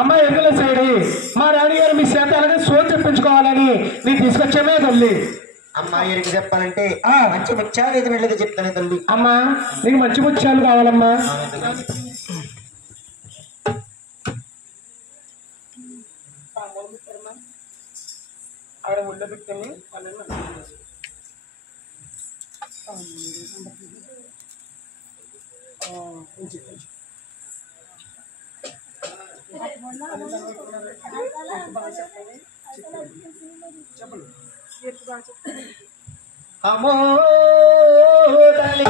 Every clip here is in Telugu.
అమ్మ ఎదుల సైడి మా రాణి గారు మీ చేత అలాగే సోది చెప్పించుకోవాలని నేను తీసుకొచ్చామే తల్లి. అమ్మా ఎరికి చెప్పాలంటే మంచి ముత్యాలు ఎదురుగా చెప్తాను తల్లి. అమ్మా నీకు మంచి ముత్యాలు కావాలమ్మా. ఆవిడ ఒళ్ళో పెట్టుకొని అమ్మో తల్లి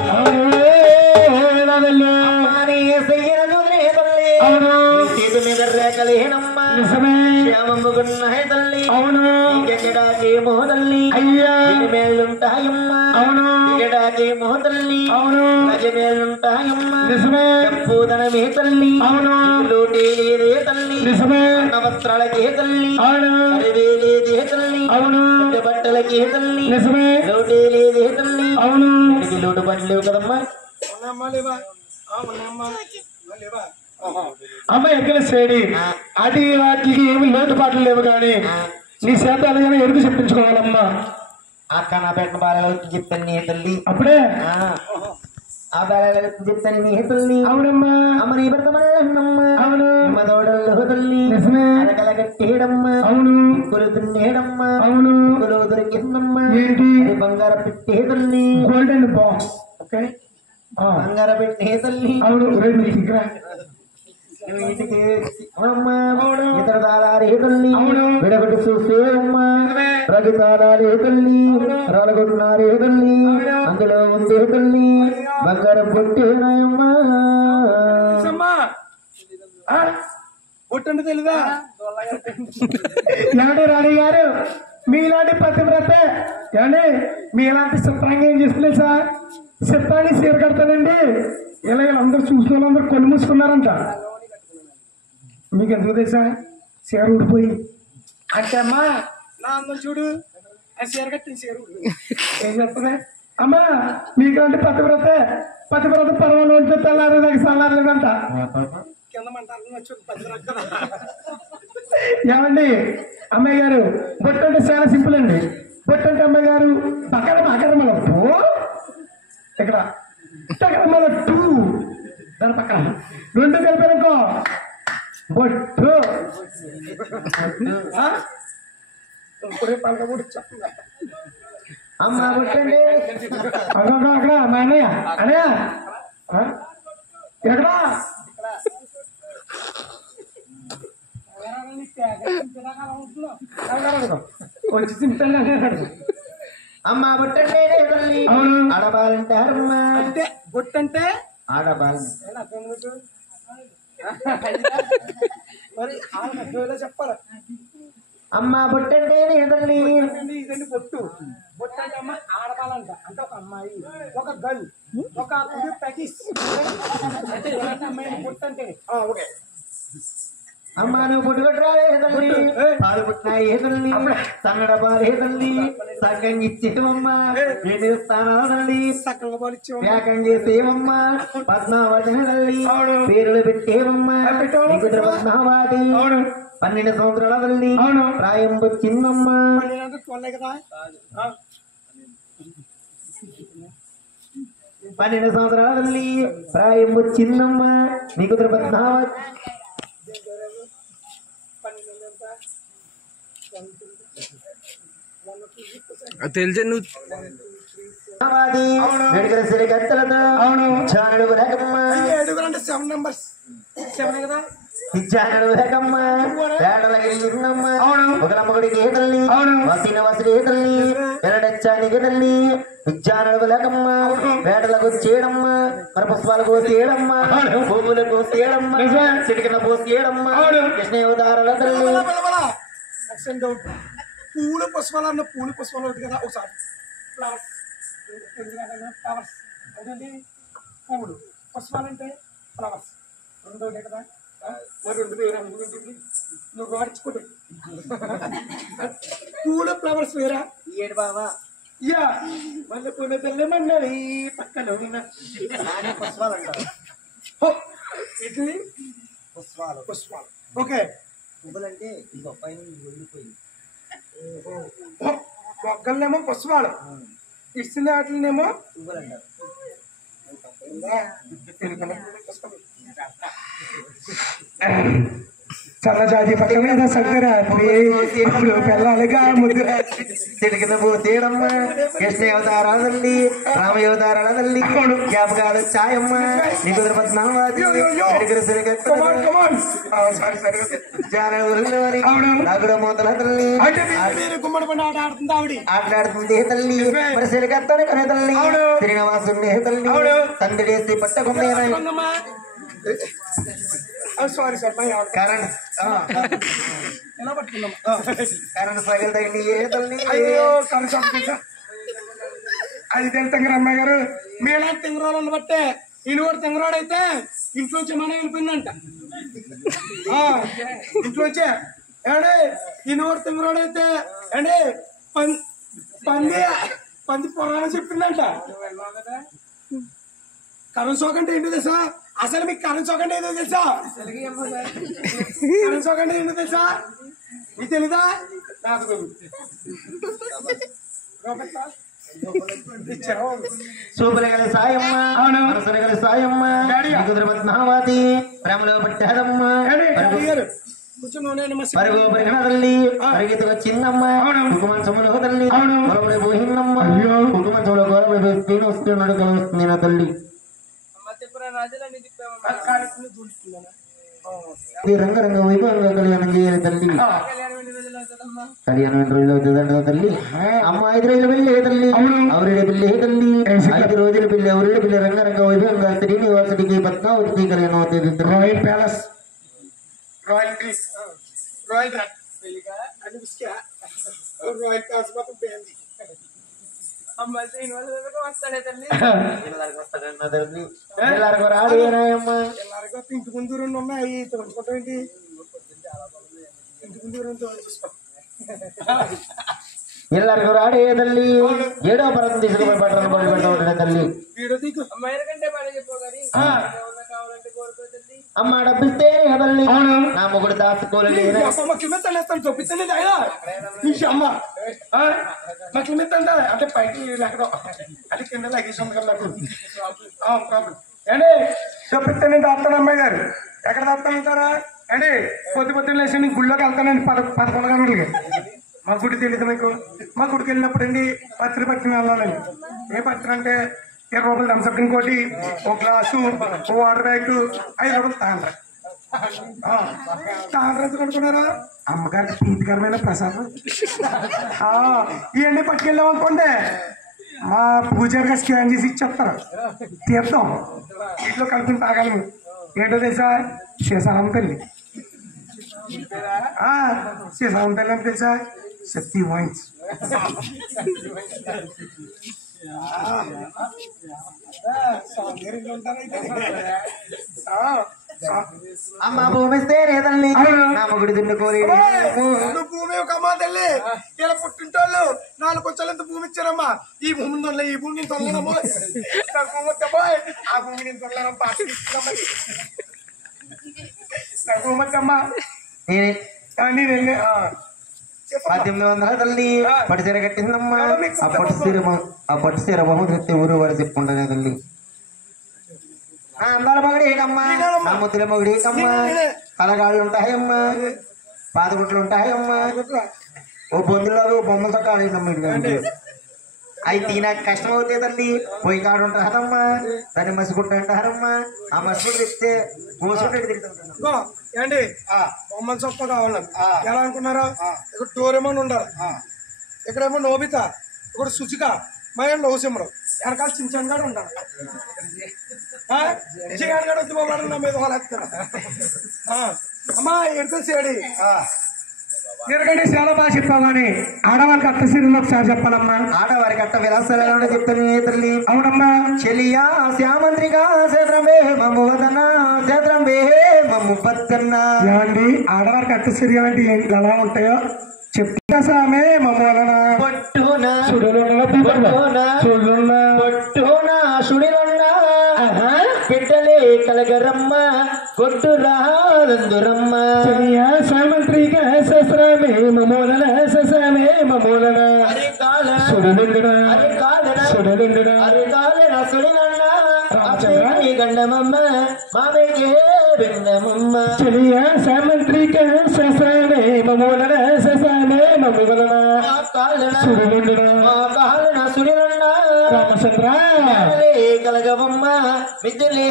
చేతి మీద రేఖలేనమ్మా శ్యామమ్ముకున్నాయి తల్లి. ఎక్కడాకేమో తల్లి మేలుంటాయమ్మా. ఎక్కడాకేమో తల్లి మేలుంటాయమ్మా. పూదనమే తల్లి లోటే లేదే తల్లి. వస్త్రాలకే తల్లి లేదే తల్లి. బట్టలకే తల్లి లోటే లేదే తల్లి. లోటు బట్టలేవు కదమ్మా. అమ్మ ఎక్కడ సేడి అది వాటికి ఏమి లోటుపాట్లు లేవు కానీ నీ చేత అలాగే ఎరుకు చెప్పించుకోవాలమ్మా. అక్క నా పెట్టిన బాలలో చెప్తాను నీ తల్లి. అప్పుడే ఆ బాలలో చెప్తాను నీ తల్లి. అవునమ్మా. అమ్మ నీ భర్తమ్మా. అవును అమ్మ దోడల్లో తల్లి అరకల కట్టేయడమ్మా. అవును కులు తిన్నేయడమ్మా. అవును కులు దొరికిందమ్మా. ఏంటి బంగారం పెట్టే తల్లి. Golden box. ఓకే బంగారం పెట్టే తల్లి. అవును ఇంటికి ఇతర తాళాలే తల్లి విడగొట్టి చూస్తే అమ్మా. రవి తాళాలే తల్లి రాలగొట్టున్నారే తల్లి అందులో ఉందే తల్లి బంగారం పొట్టేనాయమ్మా. పుట్టండి తెలుదా ఏమంటే రాణి గారు మీలాంటి పతివ్రత ఏమండి మీలాంటి చిత్రాంగం ఏం చేస్తున్నారు సార్. చిత్రాన్ని చీర కడతానండి ఇలా వీళ్ళందరూ చూసిన వాళ్ళందరూ కొను మూసుకున్నారంట. మీకు ఎందుకు తెలుసా చీర ఊడిపోయి అంటే అమ్మా నా అందం చూడు ఆ చీర కట్టిన చీర ఏం చెప్తుంది అమ్మా. మీకంటే పతివ్రత పర్వాలు ఉంటే తెల్లారి నాకు చల్లారలేదంట. కింద ఏమండి అమ్మాయి గారు బొట్టు అంటే చాలా సింపుల్ అండి. బొట్టు అంటే అమ్మాయి గారు అకరమల ఇక్కడ అకరమల 2 దాని పక్కన 2 కలిపారనుకో బొట్టు. అమ్మ బొట్టండి అక్కడ మా అన్నయ్య ఎక్కడా వచ్చి సింపుల్ అమ్మ బొట్టండి తల్లి ఆడబాలంటారమ్మా. అంటే బొట్టంటే ఆడబాల మరి చెప్పాలి. అమ్మ బొట్టంటే తల్లి ఇదండి బొట్టు. బొట్టు అంటే అమ్మ ఆడవాలంట అంటే ఒక అమ్మాయి ఒక గర్ల్ ఒక ప్యాకేజ్ అంటే ఇలాంటి అమ్మాయి బొట్టు అంటే ఓకే. అమ్మ నువ్వు పుట్టుకొట్టరాలే తల్లి పాలు పుట్టినాయే తల్లి సన్నడ పాలే తల్లి సగం ఇచ్చేవమ్మా. 2 స్థానాల తల్లి వ్యాకం చేసేవమ్మా. పద్మావతి తల్లి పేర్లు పెట్టేవమ్మా. పద్మావతి 12 సంవత్సరాల తల్లి ప్రాయం వచ్చిందమ్మా. 12 సంవత్సరాల తల్లి ప్రాయం వచ్చిందమ్మా. నీకు పద్మావతి తెలిసే నువ్వు వేడుకల సిరి గంటలతో చానుడు రకమ్మ 7 numbers 7 కదా ఇచ్చానడు రకమ్మ వేడలగిరిన్నమ్మ ఒకనమ్మడికి తల్లి వసిన వసిరే తల్లి ఎరడచ్చానికి తల్లి ఇచ్చానడు రకమ్మ వేటలకు చేయడమ్మ మన పుష్పాలకు చేయడమ్మ పువ్వులకు చేయడమ్మ చిటికన పోసేయడమ్మ కృష్ణయోదారుల తల్లి. పూల పుష్పాలు అన్న పూల పుష్పాలు ఒకటి కదా ఒకసారి ఫ్లవర్స్ ఫ్లవర్స్ అంటే పువ్వులు పుష్పాలంటే ఫ్లవర్స్ రెండోటే కదా. మరి 2 వేరే నువ్వు వాడించుకోండి. పూల ఫ్లవర్స్ వేరా ఏడు బావా యా మళ్ళీ పూల తెల్లమన్నది పక్కన పుష్పాలు అంటారు. ఇది పుష్పాలు పుష్పాలు ఓకే పువ్వులంటే ఈ బొప్పాయి వదిలిపోయింది. మొగ్గలనేమో పుష్పాలు ఇచ్చిన వాటినేమో పువ్వులు అంటారు. చల్లజాతి పక్క మీద సంక్రాంతి ఇప్పుడు పిల్లలుగా ముద్దు తిరిగిన పోతేడమ్మ కృష్ణ అవతారాದಲ್ಲಿ రామ అవతారాದಲ್ಲಿ జ్ఞాపకాలు ఛాయమ్మ నికుదుర పద్మావతి నాగుడ మోతల తల్లి గుమ్మడి పండు ఆట ఆడుతుంది ఆవిడ ఆటలాడుతుంది తల్లి పరిశీలి కత్తని కనే తల్లి శ్రీనివాసుని తల్లి తండ్రి పట్టకుండా సారీ సార్ కరెంట్ ఎలా పట్టుకున్నాం కరెంట్ సైకిల్ తగిలి ఏ తల్లి అయ్యో కరెంట్ అది తెలుతాం అమ్మాయి గారు మీలా తింగరోళ్ళు బట్టే ఈయన కూడా తింగరోడు అయితే ఇంట్లోంచి మన వెళ్ళిపోయిందంట ఇంట్లోంచే ఏడే ఈయన కూడా తింగరోడు అయితే అంటే పంది పురాణం చెప్పిందంట కరెంట్ షాక్ అంటే ఏంటో తెలుసా అసలు మీకు కరెంట్ షాక్ అంటే ఏదో తెలుసా కరెంట్ షాక్ అంటే ఏంటో తెలుసా మీకు తెలీదా నాకు సూపరగల సాయమ్మ మనసరగల సాయమ్మ నికుదుర పద్మావతి ప్రేమలో పట్టాదమ్మ పరుగు పరిగణ తల్లి పరిగెత్తుకు వచ్చిందమ్మ కుకుమంచంలో తల్లి పొలబడి పోయిందమ్మ కుకుమంచంలో గోరబడి వస్తున్నాడు కలుస్తుంది నా తల్లి రంగరంగ వైభవంగా కళ్యాణం చేయాలి తల్లి కళ్యాణం 2 రోజులు అవుతుందంట తల్లి అమ్మ 5 రోజుల పెళ్లి తల్లి అవురేడు పెళ్లి తల్లి 5 రోజుల పెళ్లి అవురేడు పెళ్లి రంగరంగ వైభవంగా శ్రీనివాసుడికి పద్మావతికి కళ్యాణం అవుతుంది రాయల్ ప్యాలెస్ రాయల్ గ్రీస్ రాయల్ రాయల్ ప్యాలెస్ మొత్తం పేరు ఇంటి ముందు 2 ఉన్నాయి తోడుకోవటం ఇంటి ముందు 2 చూసుకో ಎಲ್ಲರಿಗೂ ರಾಡಿ ತಲ್ಲಿ ಏಡೋ ಪರಂ తీసుకుపోయి పట్టణ పడి పెడతా తల్లి అమ్మ డబ్బిస్తే తల్లి నా మొగుడు దాచుకోలేదు అంటే పైకి లేకడం అది కింద లగేజ్ నాకు ప్రాబ్లం అండి చూపిస్తానండి దాస్తాను అమ్మాయి గారు ఎక్కడ దాస్తానంటారా అండి పొద్దున్న లేచి నేను గుళ్ళోకి వెళ్తానండి 11 గంటలకి మా గుడి తెలియదు మీకు మా గుడికి వెళ్ళినప్పుడు అండి పత్రి పట్టిన వెళ్ళాలండి ఏ పత్రి అంటే 20 రూపాయలు థమ్స్అప్ ఇంకోటి ఒక గ్లాసు ఓ వాటర్ బ్యాగ్ 5 రూపాయలు తాండ్ర ఎందుకు అనుకున్నారా అమ్మగారికి ప్రీతికరమైన ప్రసాదం ఇవన్నీ పట్టుకెళ్ళాం అనుకోండి మా పూజారిగా స్కాన్ చేసి ఇచ్చేస్తారు తీర్థం ఇంట్లో కలుపుని తాగాలి ఏంటో తెలుసా శేషాలం తల్లి శేషాలం తల్లి అంటే తెలుసా శక్తి వైన్స్ అమ్మ భూమి ఇస్తే తల్లి నా మొగుడు దున్నుకోరి భూమి ఒక అమ్మ తల్లి ఇలా పుట్టింటోళ్ళు 4 కొచ్చలంత భూమి ఇచ్చారమ్మా ఈ భూమిని తొల్ల ఈ భూమిని తొల్లనమ్మా నాకు భూమి వచ్చాయి ఆ భూమిని తొల్లనమ్మా నాకు భూమి వచ్చమ్మా నేను వెళ్ళి 1800 తల్లి పట్టుచీర కట్టిందమ్మా ఆ పట్టుచీర బహుమతి ఊరు వారు చెప్పుకుంటానే తల్లి అందాల మొగుడు ఏకమ్మా నా ముద్దుల మొగుడు ఏకమ్మా కలగాళ్ళు ఉంటాయమ్మా పాదగుట్లు ఉంటాయమ్మా ఓ బొందులో బొమ్మలతో కాళేదమ్మా అయితే నాకు కష్టం అవుతాయి తల్లి పొయ్యి కాడు ఉంటారమ్మా దాన్ని మసిగుట్ట అంటారమ్మా ఆ మసిగుడ్డు తెస్తే మోసుకుంటే తిరుగుతుంటా ఏంటి బొమ్మల సొప్ప కావాలి ఎలా అనుకున్నారా ఇక్కడ డోరేమోన్ ఉండాలి ఇక్కడేమో నోబిత ఇక్కడ సుచిక మయం లోసింహం వెనకాల చించగాడు ఉండాలి చిగాడు వచ్చి పోవాడు నా మీద వాళ్ళేస్తారా అమ్మా ఎడుతుంది సేడి ఎందుకంటే చాలా బాగా చెప్పావు కానీ ఆడవారికి అత్త సీరియల్ ఒకసారి చెప్పాలమ్మా ఆడవారికి అట్ట విలాసాలు చెప్తాను తల్లి అవునమ్మా చెలియా శ్యామంత్రిగా క్షేత్రంబే మమ్ము వదన క్షేత్రంబే మమ్ము పత్తన్న ఏమండి ఆడవారికి అత్త సీరియల్ అంటే ఎలా ఉంటాయో చెప్తా సామే మమ్మల్ని పొట్టున పొట్టున సుడిలున్న బిడ్డలే కలగరమ్మ కొట్టు రాలందురమ్మ చెలియా సామంత్రిక శస్త్రమే మమోలన ససమే మమోలన అరే కాల సుడలిండుడా అరే కాలన సుడలిండుడా అరే కాలన సుడినన్న రామచంద్ర. అసే గండమమ్మ మామయ్యే బిండమమ్మ చెలియా సామంత్రిక శస్త్రమే మమోలన ససమే మమోలన ఆ కాలన సుడలిండుడా ఆ కాలన సుడినన్న రామచంద్ర మేడలే కలగవమ్మ మిద్దెలే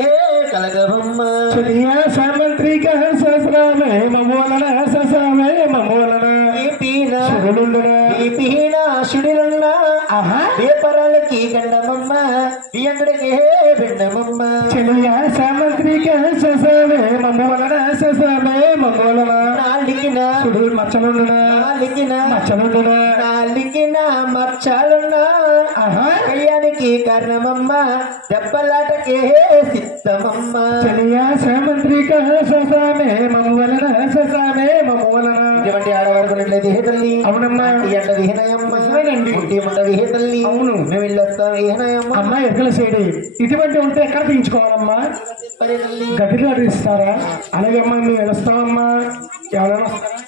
కలగవమ్మ చెలియా సామంత్రిక శస్త్రమే మమోలన ససమే మమోలన ఈ పీన సుడలిండుడా ఈ పీన సుడినన్న ఆహా పేపరాలకి గండమమ్మ బియ్యంగడికి బిండమమ్మ చెలియా సామంత్రిక శసమే మమోలన ససమే మమోలన నాలికిన సుడు మచ్చలుండుడా నాలికిన మచ్చలుండుడా నాలికిన మచ్చాలున్నా ఆహా కయ్యానికి కారణమమ్మ దెబ్బలాటకే సిద్ధమమ్మ చెలియా సామంత్రిక ససమే మమోలన ససమే మమోలన ఇటువంటి ఆడవారు విహే తల్లి అవునమ్మా ఎండ విహనయమ్మ నిజమేనండి. పుట్టి ముండ విహే తల్లి అవును. మేము వెళ్ళొస్తాం విహనయమ్మ అమ్మా ఎక్కల సైడ్ ఇటువంటి ఉంటే ఎక్కడ తీయించుకోవాలమ్మా పరి తల్లి గదిలో ఇస్తారా అలాగే అమ్మా మేము వెలుస్తామమ్మా ఎవరైనా వస్తారా?